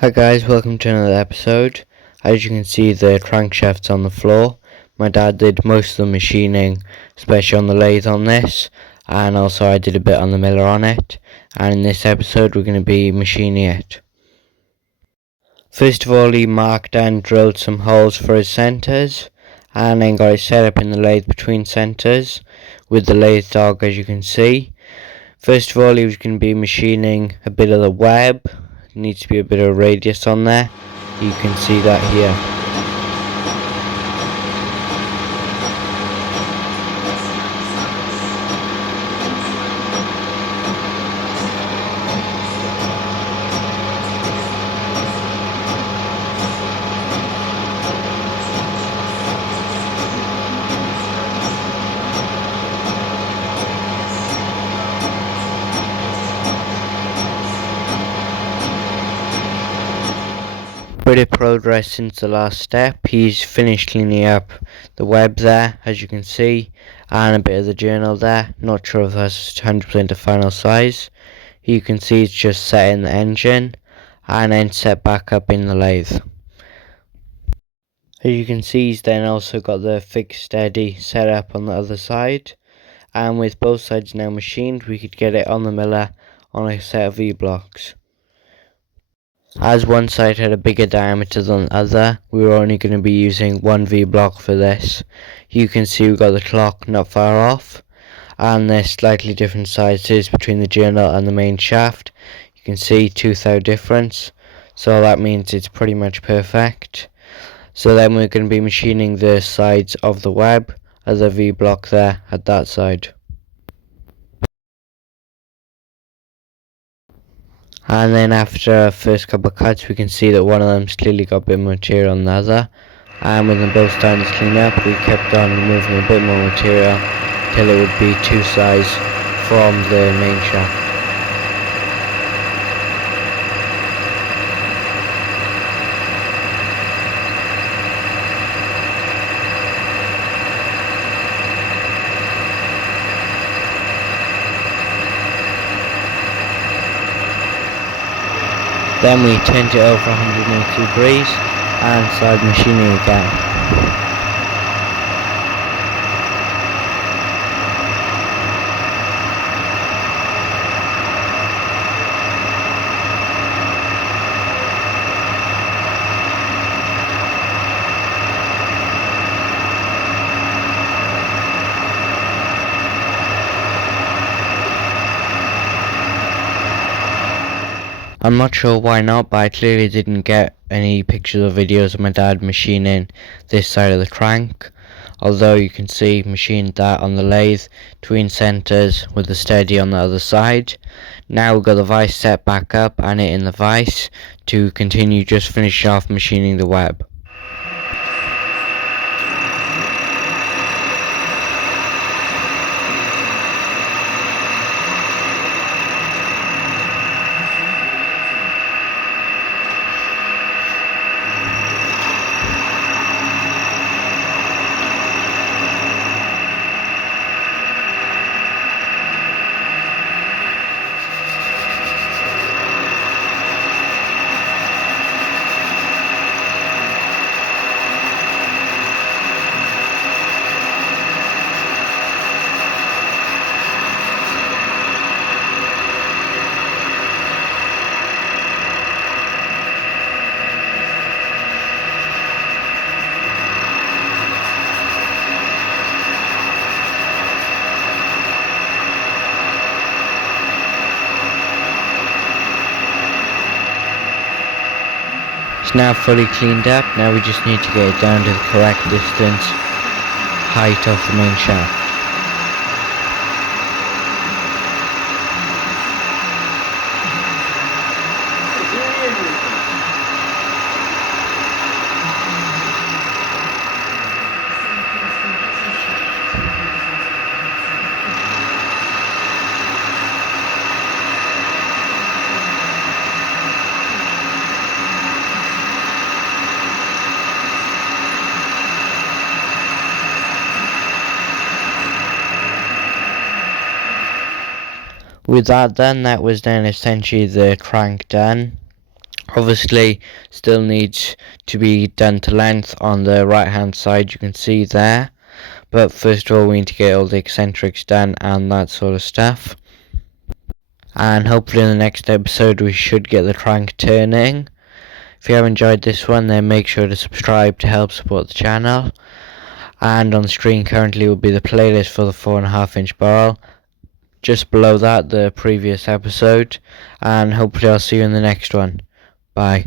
Hi guys, welcome to another episode. As you can see, the crankshaft's on the floor. My dad did most of the machining, especially on the lathe on this, and also I did a bit on the miller on it. And in this episode we're going to be machining it. First of all, he marked and drilled some holes for his centres, and then got it set up in the lathe between centres with the lathe dog, as you can see. First of all, he was going to be machining a bit of the web. Needs to be a bit of radius on there. You can see that here. Bit of progress since the last step. He's finished cleaning up the web there, as you can see, and a bit of the journal there. Not sure if that's 100% the final size. You can see it's just set in the engine and then set back up in the lathe. As you can see, he's then also got the fixed steady set up on the other side, and with both sides now machined, we could get it on the miller on a set of V-blocks. As one side had a bigger diameter than the other, we were only going to be using one V-block for this. You can see we've got the clock not far off, and there's slightly different sizes between the journal and the main shaft. You can see 2 thou difference, so that means it's pretty much perfect. So then we're going to be machining the sides of the web as a V-block there at that side. And then after first couple of cuts, we can see that one of them's clearly got a bit more material on the other. And with them both starting to clean up, we kept on removing a bit more material till it would be 2 sides from the main shaft. Then we turned it over 180 degrees and started machining again. I'm not sure why not, but I clearly didn't get any pictures or videos of my dad machining this side of the crank. Although you can see machined that on the lathe between centres with the steady on the other side. Now we've got the vise set back up and it in the vise to continue just finish off machining the web. It's now fully cleaned up. Now we just need to get it down to the correct distance, height of the main shaft. With that done, that was then essentially the crank done. Obviously still needs to be done to length on the right hand side, you can see there, but first of all we need to get all the eccentrics done and that sort of stuff, and hopefully in the next episode we should get the crank turning. If you have enjoyed this one, then make sure to subscribe to help support the channel, and on the screen currently will be the playlist for the 4.5 inch barrel, just below that the previous episode, and hopefully I'll see you in the next one. Bye.